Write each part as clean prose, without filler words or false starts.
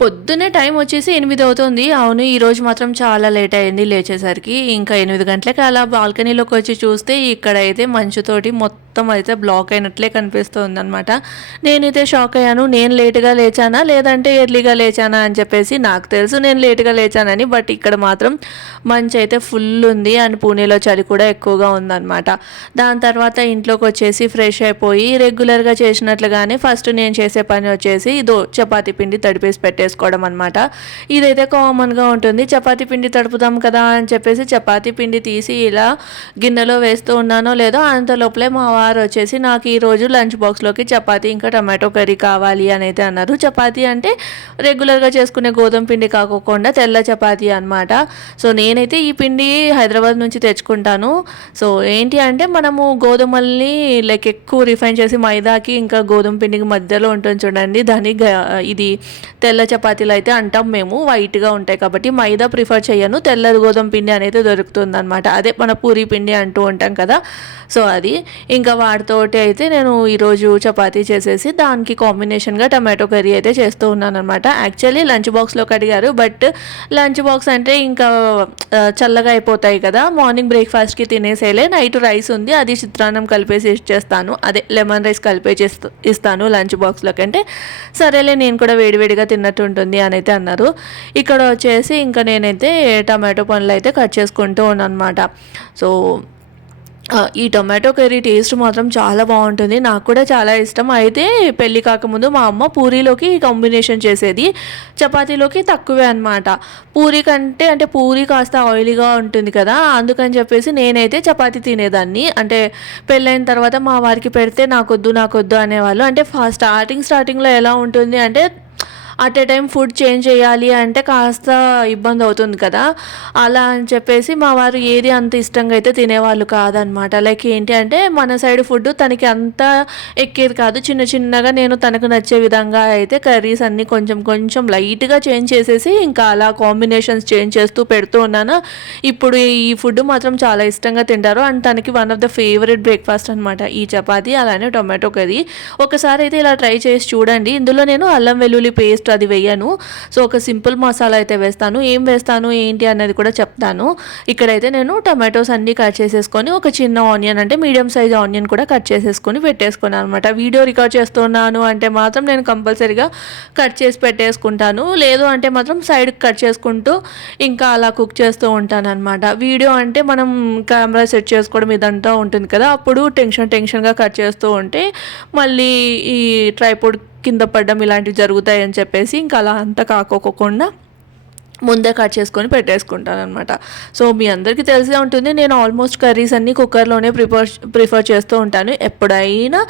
పొద్దున్నే టైం వచ్చేసి 8 అవుతుంది. అవును, ఈరోజు మాత్రం చాలా లేట్ అయింది లేచేసరికి. ఇంకా 8 గంటలకి అలా బాల్కనీలోకి వచ్చి చూస్తే ఇక్కడైతే మంచుతోటి మొత్తం అయితే బ్లాక్ అయినట్లే కనిపిస్తుందనమాట. నేనైతే షాక్ అయ్యాను. నేను లేట్‌గా లేచానా? లేదంటే ఎర్లీగా లేచానా? అని చెప్పేసి నాకు తెలుసు నేను లేట్‌గా లేచానని. బట్ ఇక్కడ మాత్రం మంచయితే ఫుల్ ఉంది. అండ్ పూణేలో చలి కూడా ఎక్కువగా ఉందనమాట. దాని తర్వాత ఇంట్లోకొచ్చేసి ఫ్రెష్ అయిపోయి రెగ్యులర్‌గా చేసినట్లుగానే ఫస్ట్ నేను చేసే పని వచ్చేసి చపాతీ పిండి తడిపేసి పెట్టేసుకోవడం అనమాట. ఇదైతే కామన్‌గా ఉంటుంది. చపాతీ పిండి తడుపుదాం కదా అని చెప్పేసి చపాతీ పిండి తీసి ఇలా గిన్నెలో వేస్తూ ఉన్నానో లేదో అంత లోపలే మా వారు వచ్చేసి నాకు ఈరోజు లంచ్ బాక్స్‌లోకి చపాతీ ఇంకా టమాటో కర్రీ కావాలి అని అయితే అన్నారు. చపాతీ అంటే రెగ్యులర్‌గా చేసుకునే గోధుమ పిండి కాకోకుండా తెల్ల చపాతీ అనమాట. సో నేనైతే ఈ పిండి హైదరాబాద్ నుంచి తెచ్చుకుంటాను. సో ఏంటి అంటే మనము గోధుమల్ని లైక్ ఎక్కువ రిఫైన్ చేసి మైదాకి ఇంకా గోధుమ పిండికి మధ్యలో ఉంటుంది చూడండి, దాన్ని ఇది తెల్ల చపాతీలు అయితే అంటాం మేము. వైట్‌గా ఉంటాయి కాబట్టి మైదా ప్రిఫర్ చేయను. తెల్ల గోధుమ పిండి అనేది దొరుకుతుందనమాట. అదే మన పూరీ పిండి అంటూ ఉంటాం కదా. సో అది ఇంకా వాటితోటి అయితే నేను ఈరోజు చపాతీ చేసేసి దానికి కాంబినేషన్‌గా టమాటో కర్రీ అయితే చేస్తూ ఉన్నాననమాట. యాక్చువల్లీ లంచ్ బాక్స్‌లోకి అడిగారు. బట్ లంచ్ బాక్స్ అంటే ఇంకా చల్లగా అయిపోతాయి కదా. మార్నింగ్ బ్రేక్‌ఫాస్ట్‌కి తినేసేయలే. నైట్ రైస్ ఉంది. అది చిత్రాన్నం కలిపేసి ఇచ్చేస్తాను. అదే లెమన్ రైస్ కలిపేసి ఇస్తాను లంచ్ బాక్స్‌లోకి అంటే, సరేలే నేను కూడా వేడివేడిగా తిన్నట్టు ఉంటుంది అని అయితే అన్నారు. ఇక్కడ వచ్చేసి ఇంకా నేనైతే టమాటో పండ్లు అయితే కట్ చేసుకుంటూ ఉన్నానన్నమాట. సో ఈ టొమాటో కర్రీ టేస్ట్ మాత్రం చాలా బాగుంటుంది. నాకు కూడా చాలా ఇష్టం. అయితే పెళ్ళి కాకముందు మా అమ్మ పూరీలోకి కాంబినేషన్ చేసేది. చపాతీలోకి తక్కువే అనమాట. పూరీ కంటే అంటే పూరీ కాస్త ఆయిలీగా ఉంటుంది కదా, అందుకని చెప్పేసి నేనైతే చపాతీ తినేదాన్ని. అంటే పెళ్ళైన తర్వాత మా వారికి పెడితే నాకొద్దు నాకొద్దు అనేవాళ్ళు. అంటే స్టార్టింగ్లో ఎలా ఉంటుంది అంటే at a time food change చేయాలి అంటే కాస్త ఇబ్బంది అవుతుంది కదా. అలా అని చెప్పేసి మా వారు ఏది అంత ఇష్టంగా అయితే తినేవాళ్ళు కాదనమాట. లైక్ ఏంటి అంటే మన సైడ్ ఫుడ్ తనకి అంత ఎక్కేది కాదు. చిన్న చిన్నగా నేను తనకు నచ్చే విధంగా అయితే కర్రీస్ అన్నీ కొంచెం కొంచెం లైట్గా చేంజ్ చేసేసి ఇంకా అలా కాంబినేషన్స్ చేంజ్ చేస్తూ పెడుతూ ఉన్నాను. ఇప్పుడు ఈ ఫుడ్ మాత్రం చాలా ఇష్టంగా తింటారు. అండ్ తనకి one of the favourite breakfast అనమాట ఈ చపాతీ అలానే టొమాటో కర్రీ. ఒకసారి అయితే ఇలా ట్రై చేసి చూడండి. ఇందులో నేను అల్లం వెల్లుల్లి పేస్ట్ అది వేయను. సో ఒక సింపుల్ మసాలా అయితే వేస్తాను. ఏం వేస్తాను ఏంటి అన్నది కూడా చెప్తాను. ఇక్కడైతే నేను టమాటోస్ అన్నీ కట్ చేసేసుకొని ఒక చిన్న ఆనియన్ అంటే మీడియం సైజ్ ఆనియన్ కూడా కట్ చేసేసుకొని పెట్టేసుకున్నాను అనమాట. వీడియో రికార్డ్ చేస్తున్నాను అంటే మాత్రం నేను కంపల్సరీగా కట్ చేసి పెట్టేసుకుంటాను. లేదు అంటే మాత్రం సైడ్కి కట్ చేసుకుంటూ ఇంకా అలా కుక్ చేస్తూ ఉంటాను అనమాట. వీడియో అంటే మనం కెమెరా సెట్ చేసుకోవడం ఇదంతా ఉంటుంది కదా, అప్పుడు టెన్షన్గా కట్ చేస్తూ ఉంటే మళ్ళీ ఈ ట్రైపోడ్ కింద పడడం ఇలాంటివి జరుగుతాయని చెప్పేసి ఇంకా అలా అంతా కాకోకుండా ముందే కట్ చేసుకొని పెట్టేసుకుంటాను అనమాట. సో మీ అందరికీ తెలిసే ఉంటుంది, నేను ఆల్మోస్ట్ కర్రీస్ అన్నీ కుక్కర్లోనే ప్రిఫర్ చేస్తూ ఉంటాను. ఎప్పుడైనా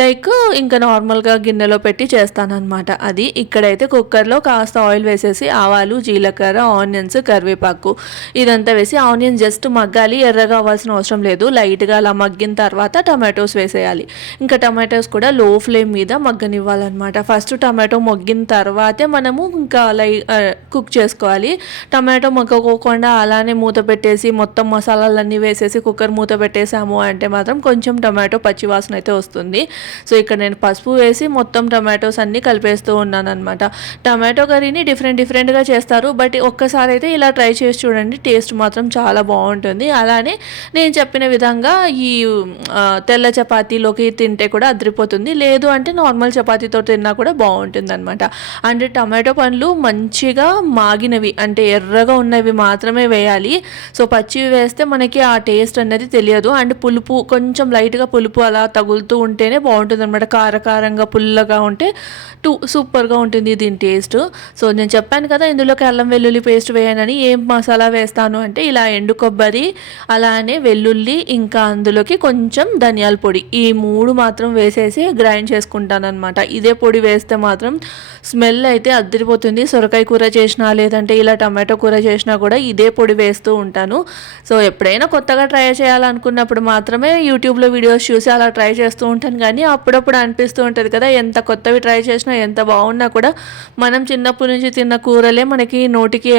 లైక్ ఇంకా నార్మల్గా గిన్నెలో పెట్టి చేస్తానన్నమాట. అది ఇక్కడైతే కుక్కర్లో కాస్త ఆయిల్ వేసేసి ఆవాలు, జీలకర్ర, ఆనియన్స్, కరివేపాకు ఇదంతా వేసి ఆనియన్ జస్ట్ మగ్గాలి, ఎర్రగా అవ్వాల్సిన అవసరం లేదు. లైట్గా అలా మగ్గిన తర్వాత టమాటోస్ వేసేయాలి. ఇంకా టమాటోస్ కూడా లో ఫ్లేమ్ మీద మగ్గనివ్వాలన్నమాట. ఫస్ట్ టమాటో మగ్గిన తర్వాతే మనము ఇంకా కుక్ చేసుకోవాలి. టమాటో మగ్గకోకుండా అలానే మూత పెట్టేసి మొత్తం మసాలాలన్నీ వేసేసి కుక్కర్ మూత పెట్టేసాము అంటే మాత్రం కొంచెం టమాటో పచ్చివాసన అయితే వస్తుంది. సో ఇక్కడ నేను పసుపు వేసి మొత్తం టమాటోస్ అన్నీ కలిపేస్తూ ఉన్నాను అనమాట. టమాటో కర్రీని డిఫరెంట్గా చేస్తారు. బట్ ఒక్కసారి అయితే ఇలా ట్రై చేసి చూడండి, టేస్ట్ మాత్రం చాలా బాగుంటుంది. అలానే నేను చెప్పిన విధంగా ఈ తెల్ల చపాతీలోకి తింటే కూడా అదిరిపోతుంది. లేదు అంటే నార్మల్ చపాతీతో తిన్నా కూడా బాగుంటుంది అనమాట. అండ్ టమాటో పండ్లు మంచిగా మాగినవి అంటే ఎర్రగా ఉన్నవి మాత్రమే వేయాలి. సో పచ్చివి వేస్తే మనకి ఆ టేస్ట్ అనేది తెలియదు. అండ్ పులుపు కొంచెం లైట్గా పులుపు అలా తగులుతూ ఉంటేనే బాగుంటుంది అనమాట. కారంగా పుల్లగా ఉంటే సూపర్గా ఉంటుంది దీని టేస్ట్. సో నేను చెప్పాను కదా ఇందులోకి అల్లం వెల్లుల్లి పేస్ట్ వేయనని. ఏం మసాలా వేస్తాను అంటే ఇలా ఎండు కొబ్బరి, అలానే వెల్లుల్లి, ఇంకా అందులోకి కొంచెం ధనియాల పొడి, ఈ 3 మాత్రం వేసేసి గ్రైండ్ చేసుకుంటాను అనమాట. ఇదే పొడి వేస్తే మాత్రం స్మెల్ అయితే అదిరిపోతుంది. సొరకాయ కూర చేసినా లేదంటే ఇలా టమాటో కూర చేసినా కూడా ఇదే పొడి వేస్తూ ఉంటాను. సో ఎప్పుడైనా కొత్తగా ట్రై చేయాలనుకున్నప్పుడు మాత్రమే యూట్యూబ్లో వీడియోస్ చూసి అలా ట్రై చేస్తూ ఉంటాను. కానీ అప్పుడప్పుడు అనిపిస్తూ ఉంటుంది కదా, ఎంత కొత్తవి ట్రై చేసినా ఎంత బాగున్నా కూడా మనం చిన్నప్పటి నుంచి తిన్న కూరలే మనకి నోటికి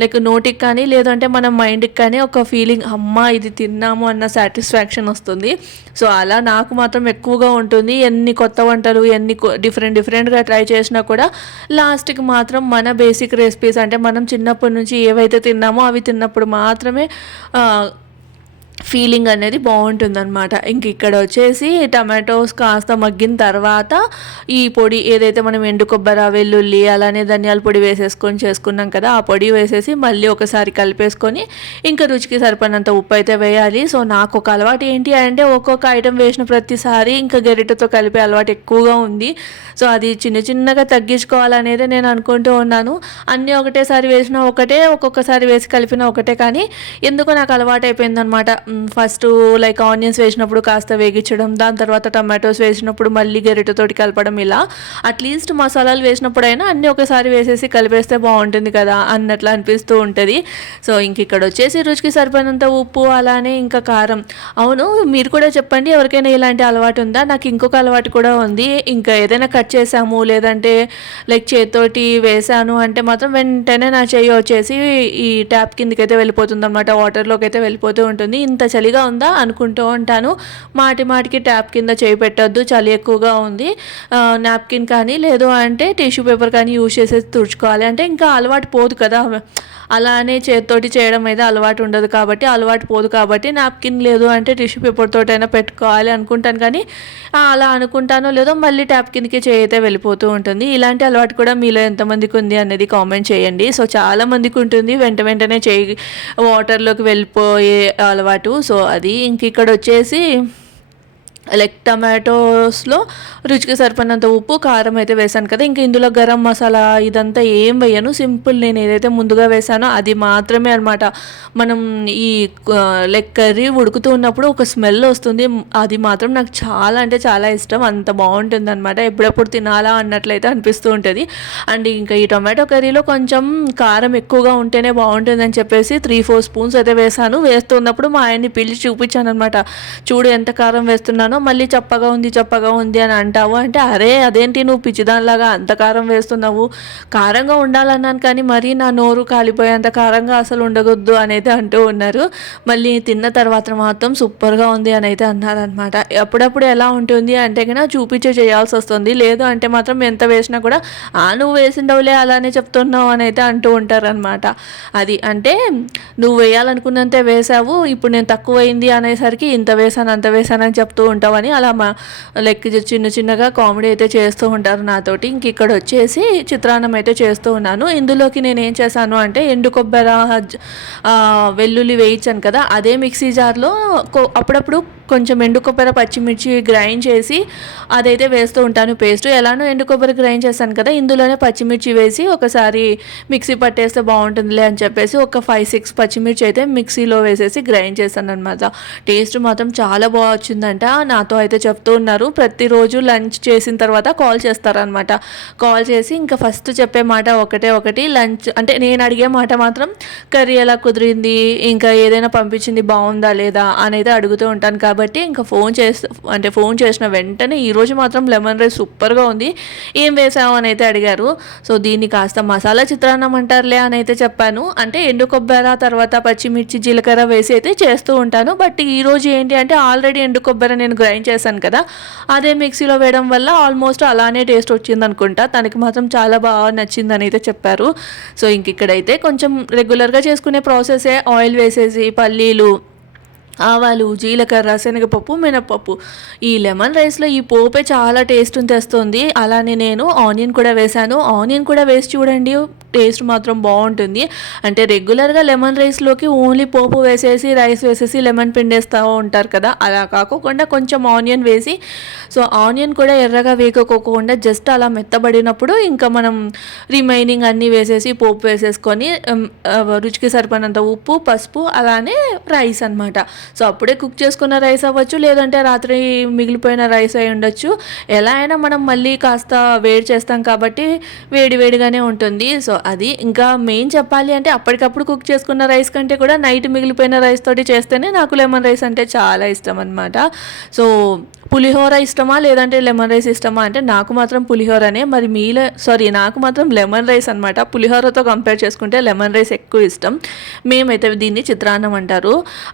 లైక్ నోటికి కానీ లేదంటే మన మైండ్కి కానీ ఒక ఫీలింగ్ అమ్మ ఇది తిన్నాము అన్న సాటిస్ఫాక్షన్ వస్తుంది. సో అలా నాకు మాత్రం ఎక్కువగా ఉంటుంది. ఎన్ని కొత్త వంటలు ఎన్ని డిఫరెంట్గా ట్రై చేసినా కూడా లాస్ట్కి మాత్రం మన బేసిక్ రెసిపీస్ అంటే మనం చిన్నప్పటి నుంచి ఏవైతే తిన్నామో అవి తిన్నప్పుడు మాత్రమే ఫీలింగ్ అనేది బాగుంటుందన్నమాట. ఇంక ఇక్కడ వచ్చేసి టమాటోస్ కాస్త మగ్గిన తర్వాత ఈ పొడి ఏదైతే మనం ఎండు కొబ్బరి, వెల్లుల్లి, అలానే ధనియాల పొడి వేసేసుకొని చేసుకున్నాం కదా, ఆ పొడి వేసేసి మళ్ళీ ఒకసారి కలిపేసుకొని ఇంకా రుచికి సరిపడినంత ఉప్పు అయితే వేయాలి. సో నాకు ఒక అలవాటు ఏంటి అంటే ఒక్కొక్క ఐటెం వేసిన ప్రతిసారి ఇంకా గరిటెతో కలిపే అలవాటు ఎక్కువగా ఉంది. సో అది చిన్నగా తగ్గించుకోవాలనేది నేను అనుకుంటూ ఉన్నాను. అన్నీ ఒకటేసారి వేసినా ఒకటే, ఒక్కొక్కసారి వేసి కలిపినా ఒకటే, కానీ ఎందుకో నాకు అలవాటు అయిపోయిందనమాట. ఫస్ట్ లైక్ ఆనియన్స్ వేసినప్పుడు కాస్త వేగించడం, దాని తర్వాత టమాటోస్ వేసినప్పుడు మళ్ళీ గరిటెతోటి కలపడం, ఇలా అట్లీస్ట్ మసాలాలు వేసినప్పుడైనా అన్నీ ఒకసారి వేసేసి కలిపేస్తే బాగుంటుంది కదా అన్నట్లు అనిపిస్తూ ఉంటుంది. సో ఇంక ఇక్కడ వచ్చేసి రుచికి సరిపోయినంత ఉప్పు, అలానే ఇంకా కారం. అవును, మీరు కూడా చెప్పండి ఎవరికైనా ఇలాంటి అలవాటు ఉందా? నాకు ఇంకొక అలవాటు కూడా ఉంది. ఇంకా ఏదైనా కట్ చేసాము లేదంటే లైక్ చేతితోటి వేసాను అంటే మాత్రం వెంటనే నా చెయ్యి వచ్చేసి ఈ ట్యాప్ కిందకైతే వెళ్ళిపోతుంది అనమాట, వాటర్లోకి అయితే వెళ్ళిపోతూ ఉంటుంది. ఇంత చలిగా ఉందా అనుకుంటూ ఉంటాను. మాటికి ట్యాప్ కింద చేయి పెట్టద్దు, చలి ఎక్కువగా ఉంది, నాప్కిన్ కానీ లేదు అంటే టిష్యూ పేపర్ కానీ యూజ్ చేసేసి తుడుచుకోవాలి. అంటే ఇంకా అలవాటు పోదు కదా, అలానే చేతితోటి చేయడం అయితే అలవాటు ఉండదు కాబట్టి, అలవాటు పోదు కాబట్టి నాప్కిన్ లేదు అంటే టిష్యూ పేపర్ తోటైనా పెట్టుకోవాలి అనుకుంటాను. కానీ అలా అనుకుంటానో లేదో మళ్ళీ ట్యాప్ కిందకి చేయి అయితే వెళ్ళిపోతూ ఉంటుంది. ఇలాంటి అలవాటు కూడా మీలో ఎంతమందికి ఉంది అనేది కామెంట్ చేయండి. సో చాలా మందికి ఉంటుంది వెంటనే చేయి వాటర్లోకి వెళ్ళిపోయే అలవాటు. సో అది ఇంక ఇక్కడ వచ్చేసి లైక్ టమాటోస్లో రుచికి సరిపడినంత ఉప్పు, కారం అయితే వేసాను కదా, ఇంకా ఇందులో గరం మసాలా ఇదంతా ఏం వేయను. సింపుల్ నేను ఏదైతే ముందుగా వేసానో అది మాత్రమే అనమాట. మనం ఈ లైక్ కర్రీ ఉడుకుతూ ఉన్నప్పుడు ఒక స్మెల్ వస్తుంది, అది మాత్రం నాకు చాలా అంటే చాలా ఇష్టం. అంత బాగుంటుంది అనమాట, ఎప్పుడెప్పుడు తినాలా అన్నట్లయితే అనిపిస్తూ ఉంటుంది. అండ్ ఇంకా ఈ టొమాటో కర్రీలో కొంచెం కారం ఎక్కువగా ఉంటేనే బాగుంటుందని చెప్పేసి 3-4 స్పూన్స్ అయితే వేసాను. వేస్తున్నప్పుడు మా ఆయన్ని పిలిచి చూపించాను అనమాట, చూడు ఎంత కారం వేస్తున్నానో, మళ్ళీ చప్పగా ఉంది అని అంటావు అంటే, అరే అదేంటి నువ్వు పిచ్చిదానిలాగా అంత కారం వేస్తున్నావు, కారంగా ఉండాలన్నాను కానీ మరీ నా నోరు కాలిపోయేంత కారంగా అసలు ఉండకూడదు అనేది అంటూ ఉన్నారు. మళ్ళీ తిన్న తర్వాత మాత్రం సూపర్గా ఉంది అని అయితే అన్నారనమాట. అప్పుడప్పుడు ఎలా ఉంటుంది అంటే కన్నా చూపించే చేయాల్సి వస్తుంది, లేదు అంటే మాత్రం ఎంత వేసినా కూడా నువ్వు వేసిండవులే అలానే చెప్తున్నావు అని అయితే అంటూ ఉంటారనమాట. అది అంటే నువ్వు వేయాలనుకున్నంతే వేసావు, ఇప్పుడు నేను తక్కువైంది అనేసరికి ఇంత వేసాను అంత వేసాను అని చెప్తూ ఉంటావు అని అలా లైక్ చిన్నగా కామెడీ అయితే చేస్తూ ఉంటారు నాతోటి. ఇంక ఇక్కడ వచ్చేసి చిత్రాన్నం అయితే చేస్తూ ఉన్నాను. ఇందులోకి నేను ఏం చేశాను అంటే ఎండు కొబ్బరి, వెల్లుల్లి వేయించాను కదా, అదే మిక్సీ జార్లో అప్పుడప్పుడు కొంచెం ఎండు కొబ్బరి, పచ్చిమిర్చి గ్రైండ్ చేసి అదైతే వేస్తూ ఉంటాను పేస్ట్. ఎలానో ఎండు కొబ్బరి గ్రైండ్ చేశాను కదా, ఇందులోనే పచ్చిమిర్చి వేసి ఒకసారి మిక్సీ పట్టేస్తే బాగుంటుందిలే అని చెప్పేసి ఒక 5-6 పచ్చిమిర్చి అయితే మిక్సీలో వేసేసి గ్రైండ్ చేశాను అనమాట. టేస్ట్ మాత్రం చాలా బాగా వచ్చిందంట. నాతో అయితే చెప్తూ ఉన్నారు, ప్రతిరోజు లంచ్ చేసిన తర్వాత కాల్ చేస్తారనమాట. కాల్ చేసి ఇంకా ఫస్ట్ చెప్పే మాట ఒకటి లంచ్ అంటే నేను అడిగే మాట మాత్రం కర్రీ ఎలా కుదిరింది, ఇంకా ఏదైనా పంపించింది బాగుందా లేదా అనేది అడుగుతూ ఉంటాను. కాబట్టి ఇంకా ఫోన్ చేసిన వెంటనే ఈరోజు మాత్రం లెమన్ రైస్ సూపర్గా ఉంది, ఏం వేసావు అని అయితే అడిగారు. సో దీన్ని కాస్త మసాలా చిత్రాన్నం అంటారులే అని అయితే చెప్పాను. అంటే ఎండు కొబ్బరి, తర్వాత పచ్చిమిర్చి, జీలకర్ర వేసి అయితే చేస్తూ ఉంటాను. బట్ ఈరోజు ఏంటి అంటే ఆల్రెడీ ఎండు కొబ్బరి నేను గ్రైండ్ చేశాను కదా, అదే మిక్సీలో వేయడం వల్ల ఆల్మోస్ట్ అలానే టేస్ట్ వచ్చింది అనుకుంటా. తనకి మాత్రం చాలా బాగా నచ్చిందని అయితే చెప్పారు. సో ఇంక ఇక్కడైతే కొంచెం రెగ్యులర్గా చేసుకునే ప్రాసెసే, ఆయిల్ వేసేసి పల్లీలు, ఆవాలు, జీలకర్ర, శనగపప్పు, మినపప్పు, ఈ లెమన్ రైస్లో ఈ పోపే చాలా టేస్ట్ని తెస్తుంది. అలానే నేను ఆనియన్ కూడా వేశాను. ఆనియన్ కూడా వేసి చూడండి, టేస్ట్ మాత్రం బాగుంటుంది. అంటే రెగ్యులర్గా లెమన్ రైస్లోకి ఓన్లీ పోపు వేసేసి రైస్ వేసేసి లెమన్ పిండేస్తూ ఉంటారు కదా, అలా కాకుండా కొంచెం ఆనియన్ వేసి, సో ఆనియన్ కూడా ఎర్రగా వేసుకోకుండా జస్ట్ అలా మెత్తబడినప్పుడు ఇంకా మనం రిమైనింగ్ అన్నీ వేసేసి పోపు వేసేసుకొని రుచికి సరిపడినంత ఉప్పు, పసుపు, అలానే రైస్ అనమాట. సో అప్పుడే కుక్ చేసుకున్న రైస్ అవ్వచ్చు, లేదంటే రాత్రి మిగిలిపోయిన రైస్ అయి ఉండొచ్చు. ఎలా అయినా మనం మళ్ళీ కాస్త వేడి చేస్తాం కాబట్టి వేడి వేడిగానే ఉంటుంది. సో అది ఇంకా మెయిన్ చెప్పాలి అంటే అప్పటికప్పుడు కుక్ చేసుకున్న రైస్ కంటే కూడా నైట్ మిగిలిపోయిన రైస్ తోటి చేస్తేనే నాకు లెమన్ రైస్ అంటే చాలా ఇష్టం అనమాట. సో పులిహోర ఇష్టమా లేదంటే లెమన్ రైస్ ఇష్టమా అంటే నాకు మాత్రం పులిహోరనే. మరి నాకు మాత్రం లెమన్ రైస్ అనమాట. పులిహోరతో కంపేర్ చేసుకుంటే లెమన్ రైస్ ఎక్కువ ఇష్టం. మేమైతే దీన్ని చిత్రాన్నం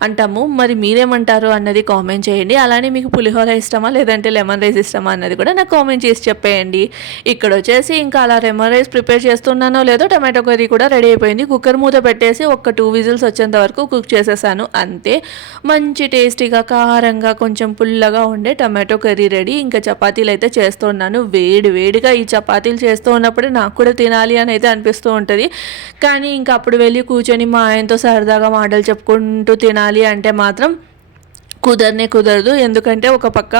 అంటాము. మరి మీరేమంటారు అన్నది కామెంట్ చేయండి. అలానే మీకు పులిహోర ఇష్టమా లేదంటే లెమన్ రైస్ ఇష్టమా అన్నది కూడా నాకు కామెంట్ చేసి చెప్పేయండి. ఇక్కడ వచ్చేసి ఇంకా అలా లెమన్ రైస్ ప్రిపేర్ చేస్తున్నానో లేదో టమాటో కర్రీ కూడా రెడీ అయిపోయింది. కుక్కర్ మూత పెట్టేసి ఒక 2 విజిల్స్ వచ్చేంత వరకు కుక్ చేసేసాను అంతే. మంచి టేస్టీగా కారంగా కొంచెం పుల్లగా ఉండే టమాటో కర్రీ రెడీ. ఇంకా చపాతీలు అయితే చేస్తున్నాను. వేడిగా ఈ చపాతీలు చేస్తూ ఉన్నప్పుడే నాకు కూడా తినాలి అని అయితే అనిపిస్తూ ఉంటుంది. కానీ ఇంకా అప్పుడు వెళ్ళి కూర్చొని మా ఆయనతో సరదాగా మాటలు చెప్పుకుంటూ తినాలి అంటే మాత్రం కుదరదు. ఎందుకంటే ఒక పక్క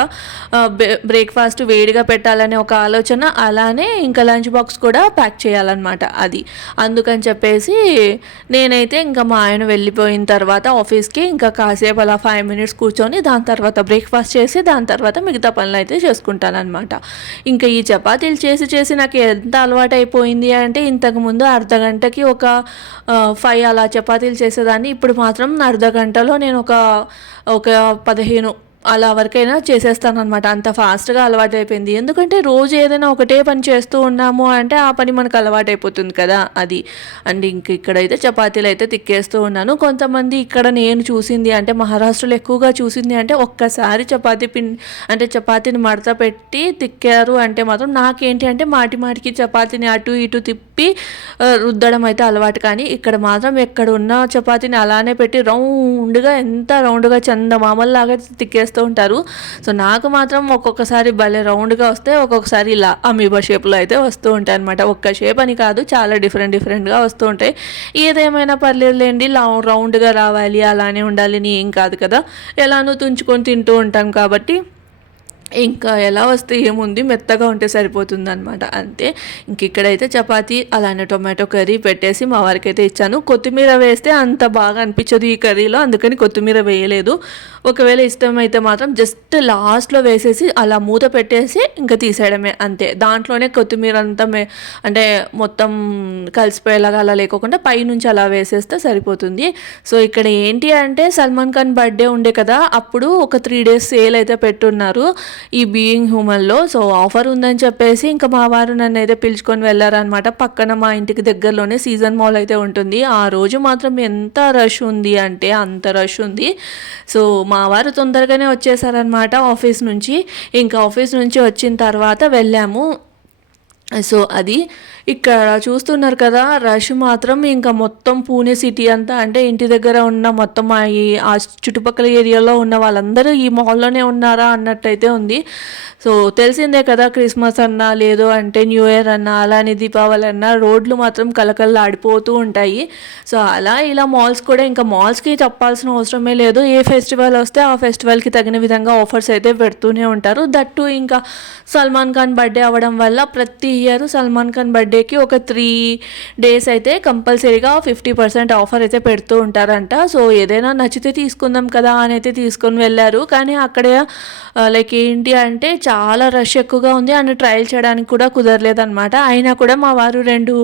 బ్రేక్ఫాస్ట్ వేడిగా పెట్టాలనే ఒక ఆలోచన, అలానే ఇంకా లంచ్ బాక్స్ కూడా ప్యాక్ చేయాలన్నమాట. అది అందుకని చెప్పేసి నేనైతే ఇంకా మా ఆయన వెళ్ళిపోయిన తర్వాత ఆఫీస్కి ఇంకా కాసేపు అలా 5 మినిట్స్ కూర్చొని దాని తర్వాత బ్రేక్ఫాస్ట్ చేసి దాని తర్వాత మిగతా పనులు అయితే చేసుకుంటాను అనమాట. ఇంకా ఈ చపాతీలు చేసి నాకు ఎంత అలవాటు అయిపోయింది అంటే ఇంతకుముందు అర్ధ గంటకి ఒక 5 అలా చపాతీలు చేసేదాన్ని. ఇప్పుడు మాత్రం అర్ధ గంటలో నేను ఒక 15 అలా వరకైనా చేసేస్తానమాట. అంత ఫాస్ట్గా అలవాటు అయిపోయింది. ఎందుకంటే రోజు ఏదైనా ఒకటే పని చేస్తూ ఉన్నాము అంటే ఆ పని మనకు అలవాటు అయిపోతుంది కదా. అది అండ్ ఇక్కడైతే చపాతీలు అయితే తిక్కేస్తూ ఉన్నాను. కొంతమంది ఇక్కడ నేను చూసింది అంటే మహారాష్ట్రలో ఎక్కువగా చూసింది అంటే ఒక్కసారి చపాతీని మడత పెట్టి తిక్కారు అంటే మాత్రం నాకేంటి అంటే మాటికి చపాతీని అటు ఇటు తిప్పి రుద్దడం అయితే అలవాటు. కానీ ఇక్కడ మాత్రం ఎక్కడ ఉన్న చపాతీని అలానే పెట్టి ఎంత రౌండ్గా చందమామల్లాగా తిక్కేస్తారు ఉంటారు. సో నాకు మాత్రం ఒక్కొక్కసారి భలే రౌండ్గా వస్తే, ఒక్కొక్కసారి ఇలా అమీబా షేప్లో అయితే వస్తూ ఉంటాయి అనమాట. ఒక్క షేప్ అని కాదు, చాలా డిఫరెంట్గా వస్తూ ఉంటాయి. ఏదేమైనా పర్లేదులేండి, రౌండ్గా రావాలి అలానే ఉండాలి అని ఏం కాదు కదా. ఎలానో తుంచుకొని తింటూ ఉంటాం కాబట్టి ఇంకా ఎలా వస్తే ఏముంది, మెత్తగా ఉంటే సరిపోతుంది అనమాట అంతే. ఇక్కడైతే చపాతీ అలానే టొమాటో కర్రీ పెట్టేసి మా వారికి అయితే ఇచ్చాను. కొత్తిమీర వేస్తే అంత బాగా అనిపించదు ఈ కర్రీలో, అందుకని కొత్తిమీర వేయలేదు. ఒకవేళ ఇష్టమైతే మాత్రం జస్ట్ లాస్ట్లో వేసేసి అలా మూత పెట్టేసి ఇంకా తీసేయడమే అంతే. దాంట్లోనే కొత్తిమీర అంతా అంటే మొత్తం కలిసిపోయేలాగా అలా లేకోకుండా పైనుంచి అలా వేసేస్తే సరిపోతుంది. సో ఇక్కడ ఏంటి అంటే సల్మాన్ ఖాన్ బర్త్డే ఉండే కదా, అప్పుడు ఒక 3 days సేల్ అయితే పెట్టున్నారు ఈ బీయింగ్ హ్యూమన్లో. సో ఆఫర్ ఉందని చెప్పేసి ఇంకా మా వారు నన్ను అయితే పిలుచుకొని వెళ్ళారనమాట. పక్కన మా ఇంటికి దగ్గరలోనే సీజన్ మాల్ అయితే ఉంటుంది. ఆ రోజు మాత్రం ఎంత రష్ ఉంది అంటే అంత రష్ ఉంది. సో మా వారు తొందరగానే వచ్చేసారనమాట ఆఫీస్ నుంచి. ఇంకా ఆఫీస్ నుంచి వచ్చిన తర్వాత వెళ్ళాము. సో అది ఇక్కడ చూస్తున్నారు కదా, రష్ మాత్రం ఇంకా మొత్తం పూణే సిటీ అంతా అంటే ఇంటి దగ్గర ఉన్న మొత్తం ఆ చుట్టుపక్కల ఏరియాలో ఉన్న వాళ్ళందరూ ఈ మాల్లోనే ఉన్నారా అన్నట్టయితే ఉంది. సో తెలిసిందే కదా, క్రిస్మస్ అన్నా లేదు అంటే న్యూ ఇయర్ అన్నా అలానే దీపావళి అన్నా రోడ్లు మాత్రం కలకల్లాడిపోతూ ఉంటాయి. సో అలా ఇలా మాల్స్ కూడా, ఇంకా మాల్స్కి చెప్పాల్సిన అవసరమే లేదు. ఏ ఫెస్టివల్ వస్తే ఆ ఫెస్టివల్కి తగిన విధంగా ఆఫర్స్ అయితే పెడుతూనే ఉంటారు. దట్టు ఇంకా సల్మాన్ ఖాన్ బర్త్డే అవ్వడం వల్ల ప్రతి ఇయర్ సల్మాన్ ఖాన్ బర్త్డేకి ఒక 3 days అయితే కంపల్సరీగా 50% ఆఫర్ అయితే పెడుతూ ఉంటారంట. సో ఏదైనా నచ్చితే తీసుకుందాం కదా అని అయితే తీసుకొని వెళ్ళారు. కానీ అక్కడ లైక్ ఏంటి అంటే చాలా రష్ ఎక్కువగా ఉంది అండ్ ట్రయల్ చేయడానికి కూడా కుదరలేదన్నమాట. అయినా కూడా మా వారు 2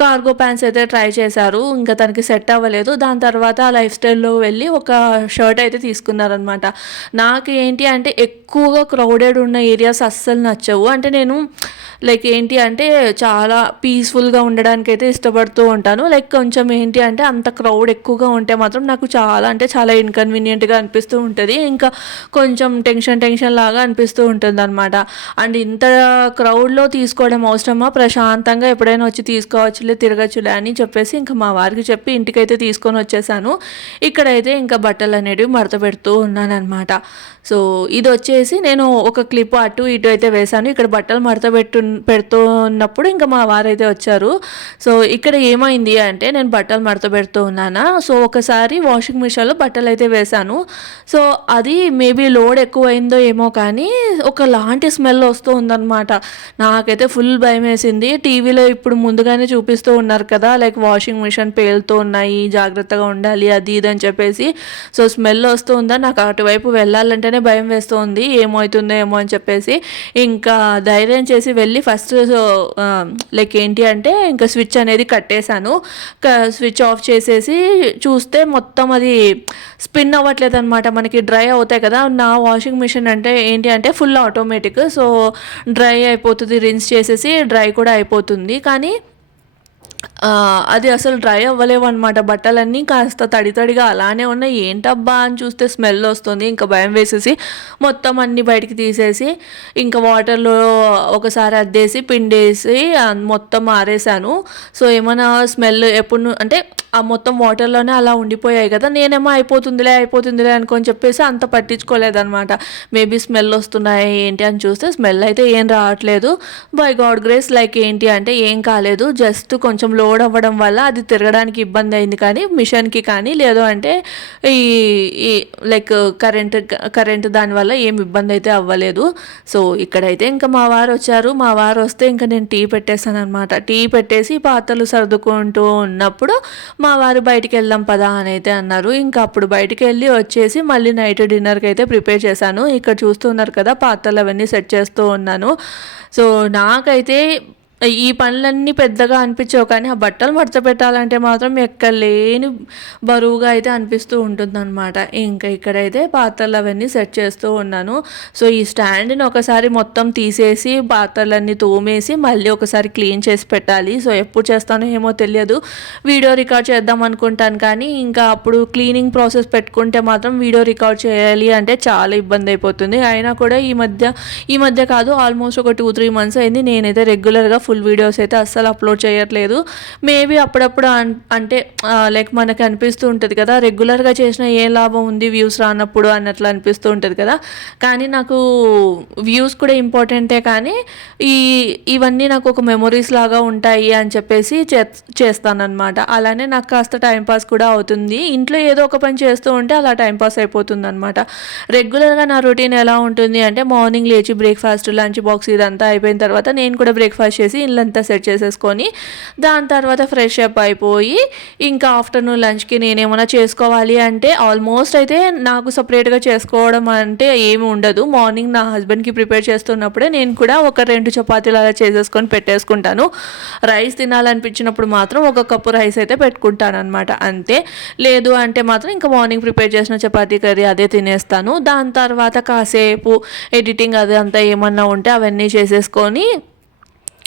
కార్గో ప్యాంట్స్ అయితే ట్రై చేశారు. ఇంకా తనకి సెట్ అవ్వలేదు. దాని తర్వాత లైఫ్ స్టైల్లో వెళ్ళి ఒక షర్ట్ అయితే తీసుకున్నారనమాట. నాకు ఏంటి అంటే ఎక్కువగా క్రౌడెడ్ ఉన్న ఏరియాస్ అస్సలు నచ్చవు. అంటే నేను లైక్ ఏంటి అంటే చాలా పీస్ఫుల్గా ఉండడానికి అయితే ఇష్టపడుతూ ఉంటాను. లైక్ కొంచెం ఏంటి అంటే అంత క్రౌడ్ ఎక్కువగా ఉంటే మాత్రం నాకు చాలా ఇన్కన్వీనియంట్గా అనిపిస్తూ ఉంటుంది. ఇంకా కొంచెం టెన్షన్ లాగా అనిపిస్తూ ఉంటుంది అనమాట. అండ్ ఇంత క్రౌడ్లో తీసుకోవడం అవసరమా, ప్రశాంతంగా ఎప్పుడైనా వచ్చి తీసుకోవచ్చులే తిరగచ్చులే అని చెప్పేసి ఇంకా మా వారికి చెప్పి ఇంటికైతే తీసుకొని వచ్చేసాను. ఇక్కడైతే ఇంకా బట్టలు అనేవి మడత పెడుతూ ఉన్నాను అనమాట. సో ఇది వచ్చేసి నేను ఒక క్లిప్ అటు ఇటు అయితే వేశాను. ఇక్కడ బట్టలు మడత పెడుతున్నప్పుడు ఇంకా మా వారు వారైతే వచ్చారు. సో ఇక్కడ ఏమైంది అంటే నేను బట్టలు మడత పెడుతూ ఉన్నానా, సో ఒకసారి వాషింగ్ మిషన్లో బట్టలు అయితే వేశాను. సో అది మేబీ లోడ్ ఎక్కువైందో ఏమో కానీ ఒకలాంటి స్మెల్ వస్తూ ఉందన్నమాట. నాకైతే ఫుల్ భయం వేసింది. టీవీలో ఇప్పుడు ముందుగానే చూపిస్తూ ఉన్నారు కదా, లైక్ వాషింగ్ మిషన్ పేలుతూ ఉన్నాయి, జాగ్రత్తగా ఉండాలి అది ఇది అని చెప్పేసి. సో స్మెల్ వస్తూ ఉందా, నాకు అటువైపు వెళ్ళాలంటేనే భయం వేస్తూ ఉంది, ఏమవుతుందో ఏమో అని చెప్పేసి. ఇంకా ధైర్యం చేసి వెళ్ళి ఫస్ట్ లైక్ ఏంటి అంటే ఇంకా స్విచ్ అనేది కట్టేశాను. స్విచ్ ఆఫ్ చేసేసి చూస్తే మొత్తం అది స్పిన్ అవ్వట్లేదు అనమాట. మనకి డ్రై అవుతాయి కదా, నా వాషింగ్ మిషన్ అంటే ఏంటి అంటే ఫుల్ ఆటోమేటిక్. సో డ్రై అయిపోతుంది, రిన్స్ చేసేసి డ్రై కూడా అయిపోతుంది. కానీ అది అసలు డ్రై అవ్వలేవు అనమాట. బట్టలన్నీ కాస్త తడి తడిగా అలానే ఉన్నాయి. ఏంటబ్బా అని చూస్తే స్మెల్ వస్తుంది. ఇంకా భయం వేసేసి మొత్తం అన్నీ బయటికి తీసేసి ఇంకా వాటర్లో ఒకసారి అద్దేసి పిండేసి మొత్తం ఆరేసాను. సో ఏమైనా స్మెల్ ఎప్పుడు అంటే ఆ మొత్తం వాటర్లోనే అలా ఉండిపోయాయి కదా, నేనేమో అయిపోతుందిలే అనుకొని చెప్పేసి అంత పట్టించుకోలేదన్నమాట. మేబీ స్మెల్ వస్తున్నాయి ఏంటి అని చూస్తే స్మెల్ అయితే ఏం రావట్లేదు. బై గాడ్ గ్రేస్ లైక్ ఏంటి అంటే ఏం కాలేదు, జస్ట్ కొంచెం లోడ్ అవ్వడం వల్ల అది తిరగడానికి ఇబ్బంది అయింది. కానీ మిషన్కి కానీ లేదు అంటే ఈ లైక్ కరెంట్ దానివల్ల ఏం ఇబ్బంది అయితే అవ్వలేదు. సో ఇక్కడైతే ఇంకా మా వారు వచ్చారు. మా వారు వస్తే ఇంకా నేను టీ పెట్టేశాను అనమాట. టీ పెట్టేసి పాత్రలు సర్దుకుంటూ ఉన్నప్పుడు మా వారు బయటికి వెళ్దాం పదా అని అయితే అన్నారు. ఇంకా అప్పుడు బయటికి వెళ్ళి వచ్చేసి మళ్ళీ నైట్ డిన్నర్కి అయితే ప్రిపేర్ చేశాను. ఇక్కడ చూస్తున్నారు కదా, పాత్రలు అవన్నీ సెట్ చేస్తూ ఉన్నాను. సో నాకైతే ఈ పనులన్నీ పెద్దగా అనిపించవు, కానీ ఆ బట్టలు మడత పెట్టాలంటే మాత్రం ఎక్కలేని బరువుగా అయితే అనిపిస్తూ ఉంటుందన్నమాట. ఇంకా ఇక్కడైతే పాత్రలు అవన్నీ సెట్ చేస్తూ ఉన్నాను. సో ఈ స్టాండ్ని ఒకసారి మొత్తం తీసేసి పాత్రలన్నీ తోమేసి మళ్ళీ ఒకసారి క్లీన్ చేసి పెట్టాలి. సో ఎప్పుడు చేస్తానో ఏమో తెలియదు. వీడియో రికార్డ్ చేద్దాం అనుకుంటాను, కానీ ఇంకా అప్పుడు క్లీనింగ్ ప్రాసెస్ పెట్టుకుంటే మాత్రం వీడియో రికార్డ్ చేయాలి అంటే చాలా ఇబ్బంది అయిపోతుంది. అయినా కూడా ఈ మధ్య కాదు, ఆల్మోస్ట్ ఒక 2-3 months అయింది నేనైతే రెగ్యులర్గా ఫుల్ వీడియోస్ అయితే అస్సలు అప్లోడ్ చేయట్లేదు. మేబీ అప్పుడప్పుడు అంటే లైక్ మనకు అనిపిస్తూ ఉంటుంది కదా, రెగ్యులర్గా చేసిన ఏ లాభం ఉంది వ్యూస్ రానప్పుడు అన్నట్లు అనిపిస్తూ ఉంటుంది కదా. కానీ నాకు వ్యూస్ కూడా ఇంపార్టెంటే, కానీ ఇవన్నీ నాకు ఒక మెమొరీస్ లాగా ఉంటాయి అని చెప్పేసి చేస్తానన్నమాట. అలానే నాకు కాస్త టైంపాస్ కూడా అవుతుంది. ఇంట్లో ఏదో ఒక పని చేస్తూ ఉంటే అలా టైంపాస్ అయిపోతుంది అనమాట. రెగ్యులర్గా నా రొటీన్ ఎలా ఉంటుంది అంటే మార్నింగ్ లేచి బ్రేక్ఫాస్ట్, లంచ్ బాక్స్ ఇదంతా అయిపోయిన తర్వాత నేను కూడా బ్రేక్ఫాస్ట్ చేసి ఇల్లంతా సెట్ చేసేసుకొని దాని తర్వాత ఫ్రెష్ అప్ అయిపోయి ఇంకా ఆఫ్టర్నూన్ లంచ్కి నేనేమైనా చేసుకోవాలి అంటే ఆల్మోస్ట్ అయితే నాకు సపరేట్గా చేసుకోవడం అంటే ఏమి ఉండదు. మార్నింగ్ నా హస్బెండ్కి ప్రిపేర్ చేస్తున్నప్పుడే నేను కూడా ఒక 2 చపాతీలు అలా చేసేసుకొని పెట్టేసుకుంటాను. రైస్ తినాలనిపించినప్పుడు మాత్రం ఒక కప్పు రైస్ అయితే పెట్టుకుంటాను అనమాట, అంతే. లేదు అంటే మాత్రం ఇంకా మార్నింగ్ ప్రిపేర్ చేసిన చపాతీ కర్రీ అదే తినేస్తాను. దాని తర్వాత కాసేపు ఎడిటింగ్ అదంతా ఏమన్నా ఉంటే అవన్నీ చేసేసుకొని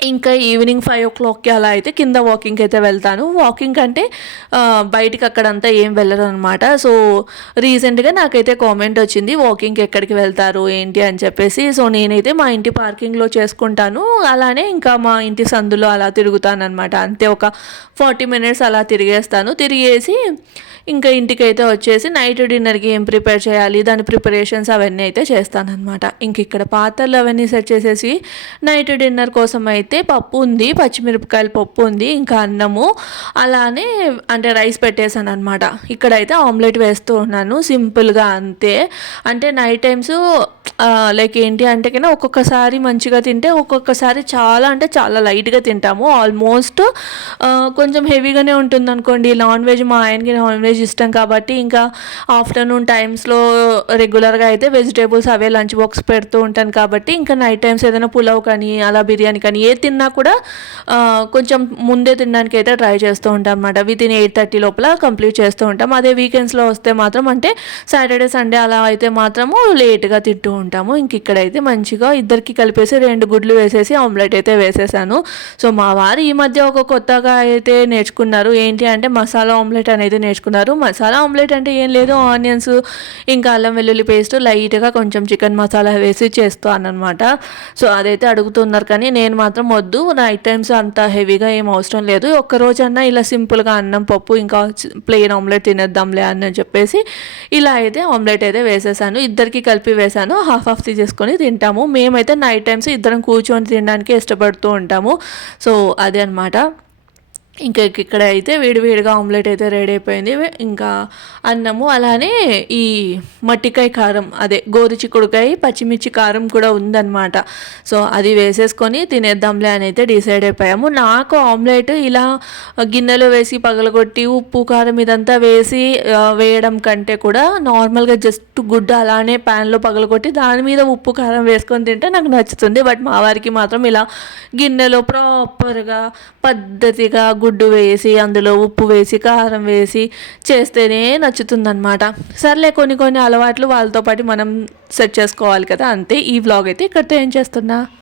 ఇంకా ఈవినింగ్ 5 o'clockకి అలా అయితే కింద వాకింగ్కి అయితే వెళ్తాను. వాకింగ్ అంటే బయటికి అక్కడంతా ఏం వెళ్ళరు అనమాట. సో రీసెంట్గా నాకైతే కామెంట్ వచ్చింది, వాకింగ్కి ఎక్కడికి వెళ్తారు ఏంటి అని చెప్పేసి. సో నేనైతే మా ఇంటి పార్కింగ్లో చేసుకుంటాను, అలానే ఇంకా మా ఇంటి సందులో అలా తిరుగుతాను అనమాట. అంతే, ఒక 40 minutes అలా తిరిగేసి ఇంకా ఇంటికైతే వచ్చేసి నైట్ డిన్నర్కి ఏం ప్రిపేర్ చేయాలి దాని ప్రిపరేషన్స్ అవన్నీ అయితే చేస్తానన్నమాట. ఇంక ఇక్కడ పాత్రలు అవన్నీ సెట్ చేసేసి నైట్ డిన్నర్ కోసం అయితే పప్పు ఉంది, పచ్చిమిరపకాయల పప్పు ఉంది, ఇంకా అన్నము, అలానే అంటే రైస్ పెట్టేశాను అనమాట. ఇక్కడైతే ఆమ్లెట్ వేస్తూ ఉన్నాను సింపుల్గా, అంతే. అంటే నైట్ టైమ్స్ లైక్ ఏంటి అంటే కన్నా ఒక్కొక్కసారి మంచిగా తింటే ఒక్కొక్కసారి చాలా అంటే చాలా లైట్గా తింటాము. ఆల్మోస్ట్ కొంచెం హెవీగానే ఉంటుంది అనుకోండి. నాన్ వెజ్, మా ఆయనకి నాన్ వెజ్ ఇష్టం కాబట్టి ఇంకా ఆఫ్టర్నూన్ టైమ్స్లో రెగ్యులర్గా అయితే వెజిటేబుల్స్ అవే లంచ్ బాక్స్ పెడుతూ ఉంటాను కాబట్టి ఇంకా నైట్ టైమ్స్ ఏదైనా పులావ్ కానీ అలా బిర్యానీ కానీ ఏ తిన్నా కూడా కొంచెం ముందే తినడానికి అయితే ట్రై చేస్తూ ఉంటాం అన్నమాట. వితిన్ 8:30 లోపల కంప్లీట్ చేస్తూ ఉంటాం. అదే వీకెండ్స్లో వస్తే మాత్రం అంటే సాటర్డే సండే అలా అయితే మాత్రము లేట్గా తింటూ ఉంటాము. ఇంక ఇక్కడైతే మంచిగా ఇద్దరికి కలిపేసి 2 గుడ్లు వేసేసి ఆమ్లెట్ అయితే వేసేసాను. సో మా వారు ఈ మధ్య ఒక కొత్తగా అయితే నేర్చుకున్నారు, ఏంటి అంటే మసాలా ఆమ్లెట్ అనేది నేర్చుకున్నారు. మసాలా ఆమ్లెట్ అంటే ఏం లేదు, ఆనియన్స్ ఇంకా అల్లం వెల్లుల్లి పేస్ట్ లైట్గా కొంచెం చికెన్ మసాలా వేసి చేస్తాను అనమాట. సో అదైతే అడుగుతున్నారు, కానీ నేను మాత్రం అన్నం వద్దు, నైట్ టైమ్స్ అంత హెవీగా ఏం అవసరం లేదు, ఒక్కరోజన్నా ఇలా సింపుల్గా అన్నం పప్పు ఇంకా ప్లెయిన్ ఆమ్లెట్ తినేద్దాంలే అని చెప్పేసి ఇలా అయితే ఆమ్లెట్ అయితే వేసేసాను. ఇద్దరికి కలిపి వేసాను, హాఫ్ హాఫ్ తీసేసుకొని తింటాము. మేమైతే నైట్ టైమ్స్ ఇద్దరం కూర్చొని తినడానికి ఇష్టపడుతూ ఉంటాము. సో అదే అనమాట. ఇంకా ఇక్కడ అయితే వేడివేడిగా ఆమ్లెట్ అయితే రెడీ అయిపోయింది. ఇంకా అన్నము, అలానే ఈ మట్టికాయ కారం, అదే గోరుచిక్కుడుకాయ పచ్చిమిర్చి కారం కూడా ఉందన్నమాట. సో అది వేసేసుకొని తినేద్దాంలే అని అయితే డిసైడ్ అయిపోయాము. నాకు ఆమ్లెట్ ఇలా గిన్నెలో వేసి పగలగొట్టి ఉప్పు కారం ఇదంతా వేసి వేయడం కంటే కూడా నార్మల్గా జస్ట్ గుడ్డ అలానే ప్యాన్లో పగలగొట్టి దాని మీద ఉప్పు కారం వేసుకొని తింటే నాకు నచ్చుతుంది. బట్ మా వారికి మాత్రం ఇలా గిన్నెలో ప్రాపర్గా పద్ధతిగా గుడ్డు వేసి అందులో ఉప్పు వేసి కారం వేసి చేస్తేనే నచ్చుతుందన్నమాట. సర్లే, కొన్ని కొన్ని అలవాట్లు వాళ్ళతో పాటు మనం సెట్ చేసుకోవాలి కదా, అంతే. ఈ వ్లాగ్ అయితే ఇక్కడితో ఏం చేస్తున్నా.